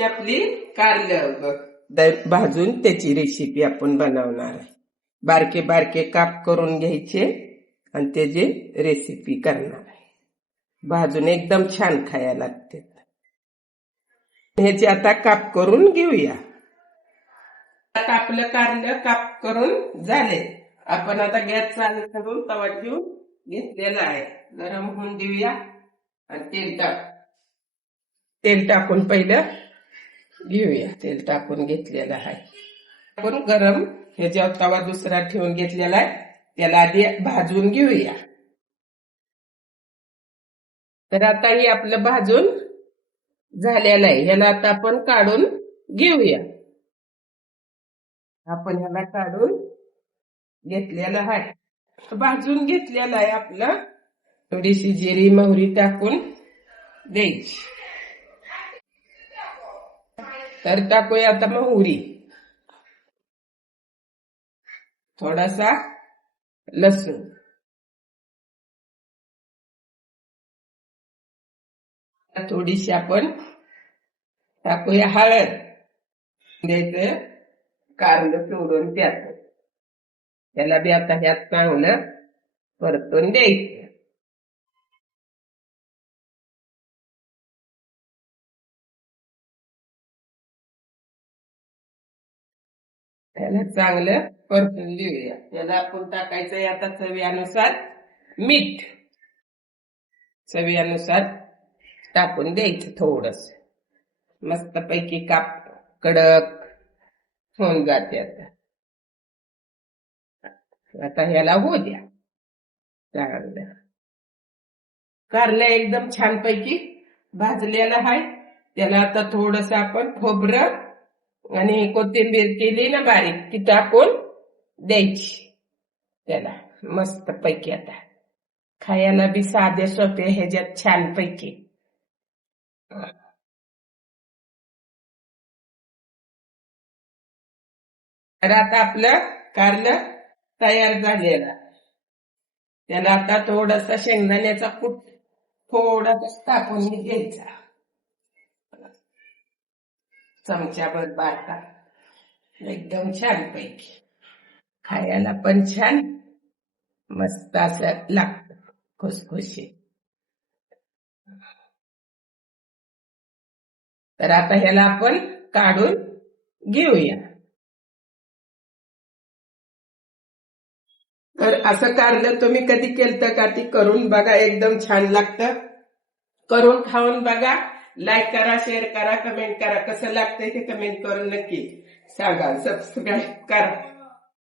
आपली कारलं भाजून त्याची रेसिपी आपण बनवणार आहे. बारके बारके काप करून घ्यायचे आणि त्याची रेसिपी करणार आहे. भाजून एकदम छान खायला लागते. ह्याचे आता काप करून घेऊया. आपलं कारलं काप करून झाले. आपण आता गॅस चालू करून तवा ठेवून घेतलेला आहे. गरम होऊन देऊया आणि तेल टाकून पहिलं घेऊया. तेल टाकून घेतलेलं आहे. आपण गरम ह्याच्यावर तवा दुसरा ठेवून घेतलेला आहे. त्याला आधी भाजून घेऊया. तर आता हे आपलं भाजून झालेलं आहे. ह्याला आता आपण काढून घेऊया. आपण ह्याला काढून घेतलेलं आहे. भाजून घेतलेलं आहे आपलं. थोडीशी जिरी मोहरी टाकून द्यायची. तर टाकूया आता मोहरी, थोडासा लसूण, थोडीशी आपण टाकूया हळद, द्यायचं कारलं सोडून त्याला बी आता ह्यात चांगलं परतून द्यायचं. त्याला चांगलं परतून देऊया. त्याला आपण टाकायचंय आता चवीनुसार मीठ, चवीनुसार टाकून द्यायचं थोडस. मस्त पैकी काप कडक होऊन जाते. आता ह्याला होऊ द्या चांगलं. कारलं एकदम छान पैकी भाजलेलं आहे. त्याला आता थोडस आपण खोबरं आणि कोथिंबीर केली ना बारीक, ती टाकून द्यायची त्याला मस्त पैकी. आता खायला बी साधे सोपे ह्याच्यात छान पैकी. तर आता आपलं कारलं तयार झालेलं. त्याला आता थोडासा शेंगदाण्याचा कूट थोडासा टाकून घ्यायचा, चमच्याभर बारका. एकदम छान पैकी खायला पण छान मस्त असं लागतं, खुसखुशीत. तर आता ह्याला आपण काढून घेऊया. तर असं कारलं तुम्ही कधी केलं का? ती करून बघा, एकदम छान लागतं. करून खाऊन बघा. लाईक करा, शेअर करा, कमेंट करा. कसं लागतंय ते कमेंट करून नक्की सांगा. सबस्क्राईब करा.